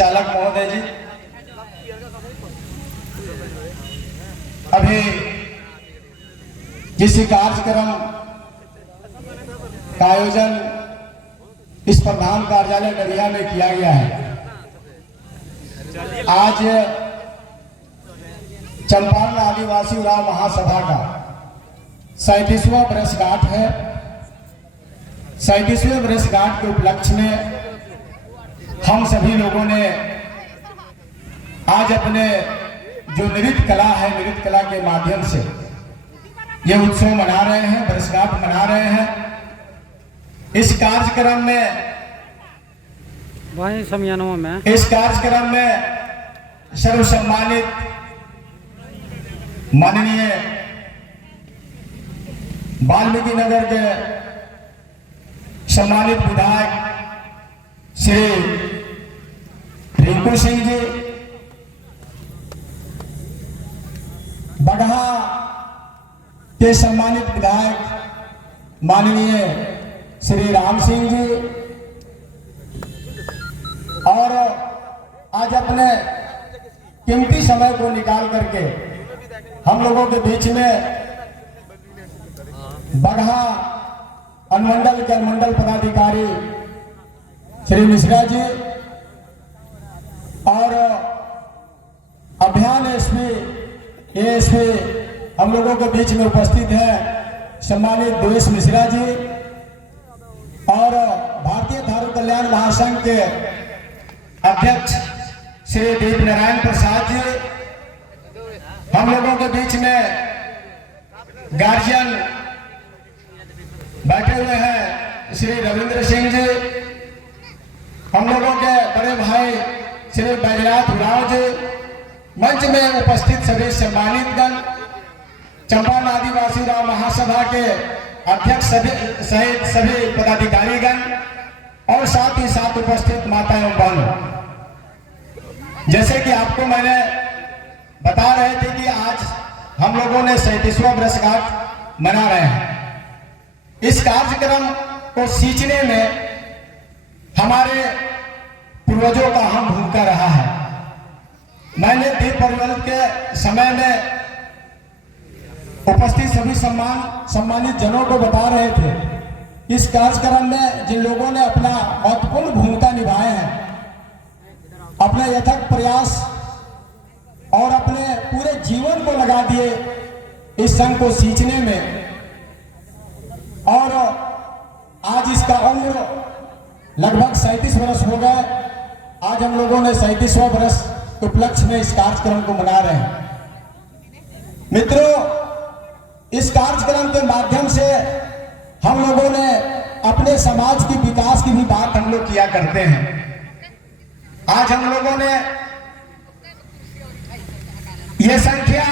चालक महोदय जी, अभी किसी कार्यक्रम का आयोजन इस प्रधान कार्यालय नरिया में किया गया है। आज चंपारण आदिवासी उरांव महासभा का 37वां वर्षगांठ है। 37वें वर्षगांठ के उपलक्ष्य में हम सभी लोगों ने आज अपने जो नृत्य कला है, नृत्य कला के माध्यम से ये उत्सव मना रहे हैं, वर्षगांठ मना रहे हैं। इस कार्यक्रम में सर्वसम्मानित माननीय वाल्मीकि नगर के सम्मानित विधायक श्री रिंकू सिंह जी, बगहा के सम्मानित विधायक माननीय श्री राम सिंह जी, और आज अपने कीमती समय को निकाल करके हम लोगों के बीच में बगहा अनुमंडल के अनुमंडल पदाधिकारी श्री मिश्रा जी और अभियान एएसपी हम लोगों के बीच में उपस्थित है सम्मानित देवेश मिश्रा जी, और भारतीय धार्मिक कल्याण महासंघ के अध्यक्ष श्री देव नारायण प्रसाद जी, हम लोगों के बीच में गार्जियन बैठे हुए हैं श्री रविंद्र सिंह जी, हम लोगों के बड़े भाई श्री बैजनाथ उरांव जी, मंच में उपस्थित सभी सम्मानितगण, चंपारण आदिवासी उरांव महासभा के अध्यक्ष सहित सभी पदाधिकारीगण और साथ ही साथ उपस्थित माता एवं बहन, जैसे कि आपको मैंने बता रहे थे कि आज हम लोगों ने 37वां वर्षगांठ मना रहे हैं। इस कार्यक्रम को सींचने में हमारे पूर्वजों का अहम भूमिका रहा है। मैंने दीप प्रज्वलन के समय में उपस्थित सभी सम्मानित जनों को बता रहे थे, इस कार्यक्रम में जिन लोगों ने अपना महत्वपूर्ण भूमिका निभाए हैं, अपने यथक प्रयास और अपने पूरे जीवन को लगा दिए इस संघ को सींचने में, और आज इसका उम्र लगभग 37 वर्ष हो गए। आज हम लोगों ने 37वां वर्ष के उपलक्ष्य में इस कार्यक्रम को मना रहे हैं। मित्रों, इस कार्यक्रम के माध्यम से हम लोगों ने अपने समाज की विकास की भी बात हम लोग किया करते हैं। आज हम लोगों ने ये संख्या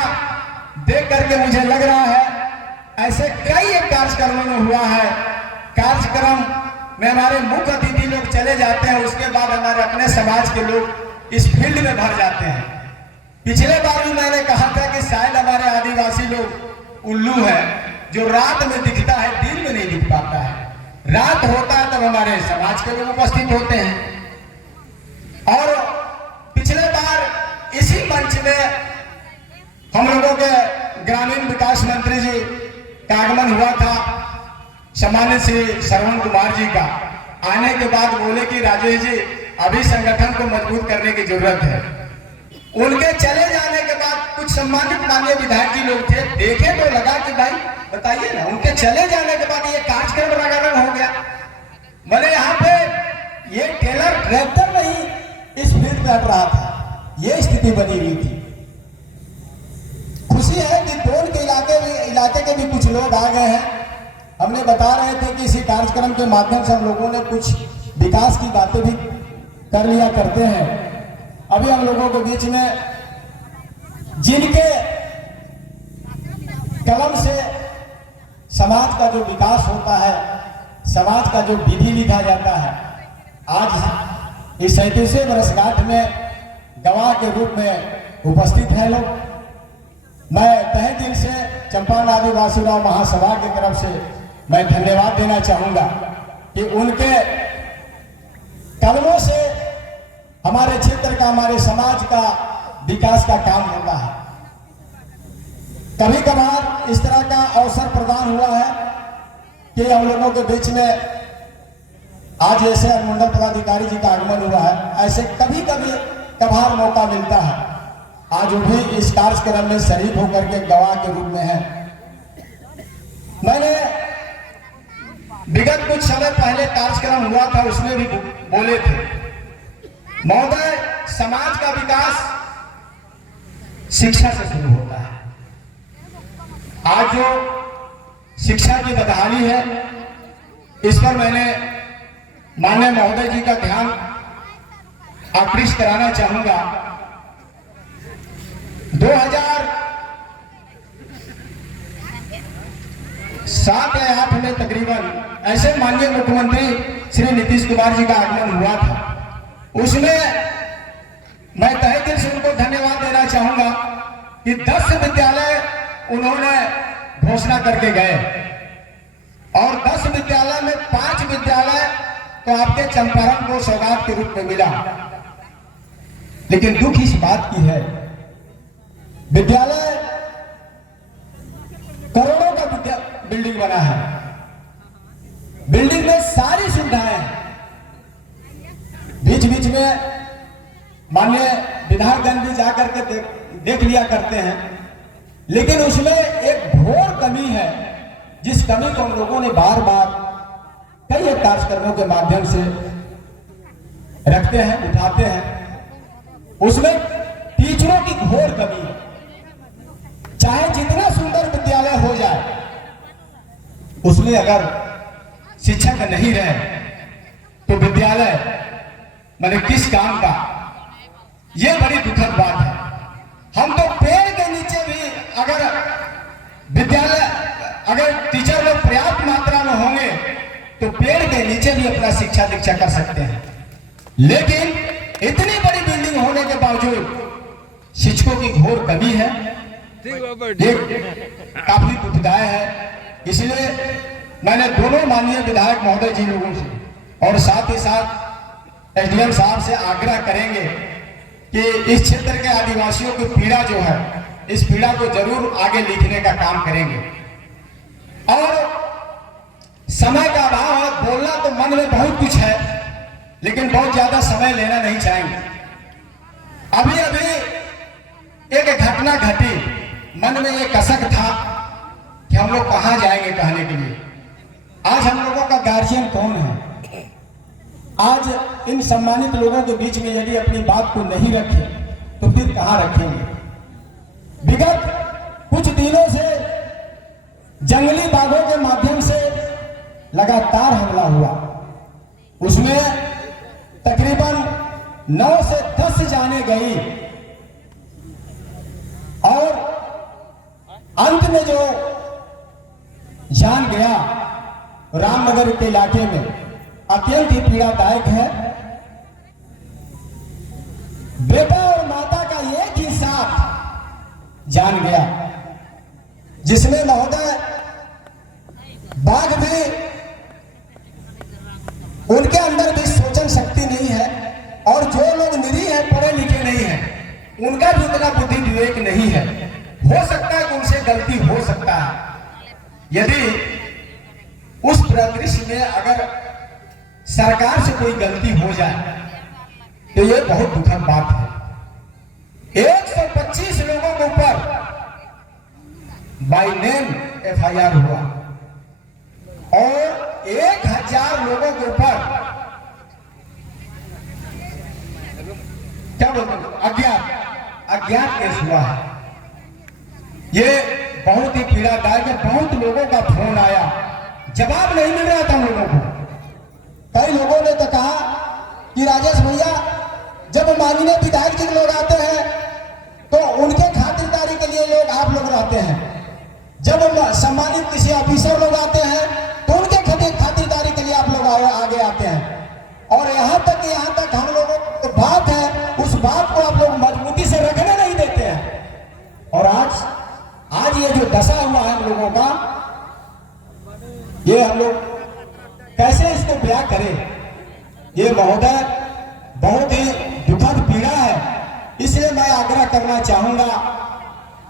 देख करके मुझे लग रहा है ऐसे कई एक कार्यक्रमों में हुआ है। कार्यक्रम में हमारे मुख्य अतिथि लोग चले जाते हैं, उसके बाद हमारे अपने समाज के लोग इस फील्ड में भर जाते हैं। पिछले बार भी मैंने कहा था कि शायद हमारे आदिवासी लोग उल्लू है, जो रात में दिखता है, दिन में नहीं दिख पाता है। रात होता है तब हमारे समाज के लोग उपस्थित होते हैं। और पिछले बार इसी मंच में हम लोगों के ग्रामीण विकास मंत्री जी का आगमन हुआ था, सम्मानित श्री श्रवण कुमार जी का। आने के बाद बोले कि राजेश जी, अभी संगठन को मजबूत करने की जरूरत है। उनके चले जाने के बाद कुछ सम्मानित माननीय विधायक जी लोग थे, देखे तो लगा कि भाई बताइए ना, उनके चले जाने के बाद ये कार्यक्रम रंगारंग हो गया। मैंने यहाँ पे ये टेलर ट्रैक्टर नहीं इस फील्ड में हट रहा था, ये स्थिति बनी हुई थी। खुशी है कि टोल के इलाके के भी कुछ लोग आ गए हैं। हमने बता रहे थे कि इसी कार्यक्रम के माध्यम से हम लोगों ने कुछ विकास की बातें भी कर लिया करते हैं। अभी हम लोगों के बीच में जिनके कलम से समाज का जो विकास होता है, समाज का जो विधि लिखा जाता है, आज इस 37वें वर्षगांठ में गवाह के रूप में उपस्थित है लोग। मैं तहे दिल से चंपारण आदिवासी उरांव महासभा की तरफ से मैं धन्यवाद देना चाहूंगा कि उनके कलमों से हमारे क्षेत्र का, हमारे समाज का विकास का काम होता है। कभी कभार इस तरह का अवसर प्रदान हुआ है कि हम लोगों के बीच में आज ऐसे अनुमंडल पदाधिकारी जी का आगमन हुआ है, ऐसे कभी कभी कभार मौका मिलता है। आज वो भी इस कार्यक्रम में शरीक होकर के गवाह के रूप में है। मैंने विगत कुछ समय पहले कार्यक्रम हुआ था, उसमें भी बोले थे, महोदय समाज का विकास शिक्षा से शुरू होता है। आज जो शिक्षा की बदहाली है, इस पर मैंने माननीय महोदय जी का ध्यान आकृष्ट कराना चाहूंगा। 2007 या 8 में तकरीबन ऐसे माननीय मुख्यमंत्री श्री नीतीश कुमार जी का आगमन हुआ था। उसमें मैं तहे दिल से उनको धन्यवाद देना चाहूंगा कि 10 विद्यालय उन्होंने घोषणा करके गए और 10 विद्यालय में 5 विद्यालय तो आपके चंपारण को सौगात के रूप में मिला। लेकिन दुख इस बात की है, विद्यालय करोड़ों का बिल्डिंग बना है, बिल्डिंग में सारी सुविधाएं हैं। बीच बीच में माननीय विधायकगण भी जाकर के देख लिया करते हैं, लेकिन उसमें एक घोर कमी है, जिस कमी को हम लोगों ने बार बार कई कार्यक्रमों के माध्यम से रखते हैं, उठाते हैं। उसमें टीचरों की घोर कमी है। चाहे जितना सुंदर विद्यालय हो जाए, उसमें अगर शिक्षक नहीं रहे तो विद्यालय मैंने किस काम का, यह बड़ी दुखद बात है। हम तो पेड़ के नीचे भी अगर विद्यालय, अगर टीचर लोग पर्याप्त मात्रा में होंगे तो पेड़ के नीचे भी अपना शिक्षा दीक्षा कर सकते हैं। लेकिन इतनी बड़ी बिल्डिंग होने के बावजूद शिक्षकों की घोर कमी है, ये काफी दुखदायक है। इसलिए मैंने दोनों माननीय विधायक महोदय जी लोगों से और साथ ही साथ एसडीएम साहब से आग्रह करेंगे कि इस क्षेत्र के आदिवासियों की पीड़ा जो है, इस पीड़ा को जरूर आगे लिखने का काम करेंगे। और समय का अभाव है, बोलना तो मन में बहुत कुछ है, लेकिन बहुत ज्यादा समय लेना नहीं चाहेंगे। अभी अभी एक घटना घटी, मन में ये कसक था कि हम लोग कहां जाएंगे कहने के लिए। आज हम लोगों का गार्जियन कौन है? आज इन सम्मानित लोगों के बीच में यदि अपनी बात को नहीं रखे तो फिर कहां रखेंगे? विगत कुछ दिनों से जंगली बाघों के माध्यम से लगातार हमला हुआ, उसमें तकरीबन 9 से 10 जाने गई और अंत में जो जान गया रामनगर के इलाके में, अत्यंत ही पीड़ादायक है। बेटा और माता का एक ही साथ जान गया, जिसमें महोदय बाघ भी, उनके अंदर भी सोचन शक्ति नहीं है, और जो लोग निरीह है, पढ़े लिखे नहीं है, उनका भी उतना बुद्धि विवेक नहीं है। हो सकता है कि उनसे गलती हो सकता है। यदि उस परिदृश्य में अगर सरकार से कोई गलती हो जाए तो यह बहुत दुखद बात है। 125 लोगों के ऊपर बाय नेम एफआईआर हुआ और 1000 लोगों के ऊपर क्या बोलते हैं, अज्ञात केस हुआ है। ये बहुत ही पीड़ादायक है। बहुत लोगों का फोन आया, जवाब नहीं मिल रहा था हम लोगों को। कई लोगों ने तो कहा कि राजेश भैया, जब माननीय विधायक जी लोग आते हैं तो उनके खातिरदारी के लिए लोग आप लोग रहते हैं, जब सम्मानित किसी ऑफिसर लोग आते हैं तो उनके खातिरदारी के लिए आप लोग आगे आते हैं। और यहाँ तक हम लोगों को बात है, उस बात को आप लोग मजबूती से रखने नहीं देते हैं। और आज ये जो दशा हुआ है हम लोगों का, ये हम लोग कैसे इसको बयां करें? ये महोदय बहुत ही दुखद इसलिए मैं आग्रह करना चाहूंगा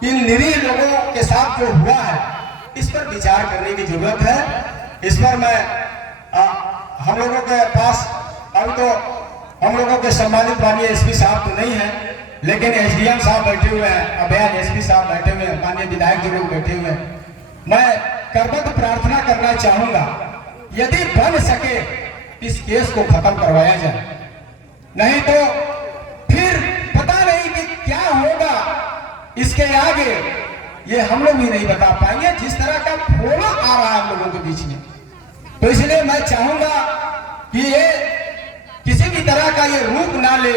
कि निरीह लोगों के साथ जो हुआ है इस पर विचार करने की जरूरत है। इस पर मैं हम लोगों के पास अभी तो हम लोगों के सम्मानित माननीय एसपी साहब तो नहीं है, लेकिन एसडीएम साहब बैठे हुए हैं, अभियान एसपी साहब बैठे हुए हैं, माननीय विधायक जी लोग बैठे हुए हैं। मैं करबद्ध प्रार्थना करना चाहूंगा यदि बन सके इस केस को खत्म करवाया जाए, नहीं तो फिर पता नहीं कि क्या होगा इसके आगे, ये हम लोग भी नहीं बता पाएंगे जिस तरह का फोड़ा आ रहा है हम लोगों के बीच में। तो इसलिए मैं चाहूंगा कि ये किसी भी तरह का ये रूप ना ले।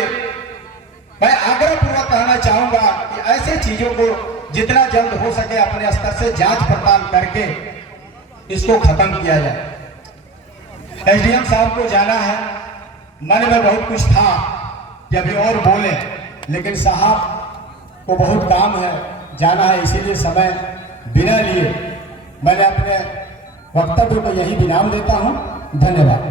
मैं आग्रह पूर्वक कहना चाहूंगा कि ऐसे चीजों को जितना जल्द हो सके अपने स्तर से जांच पड़ताल करके इसको खत्म किया जाए। एसडीएम साहब को जाना है, मन में बहुत कुछ था कि अभी और बोले, लेकिन साहब को बहुत काम है, जाना है, इसीलिए समय बिना लिए मैंने अपने वक्तव्य को यही विराम देता हूं। धन्यवाद।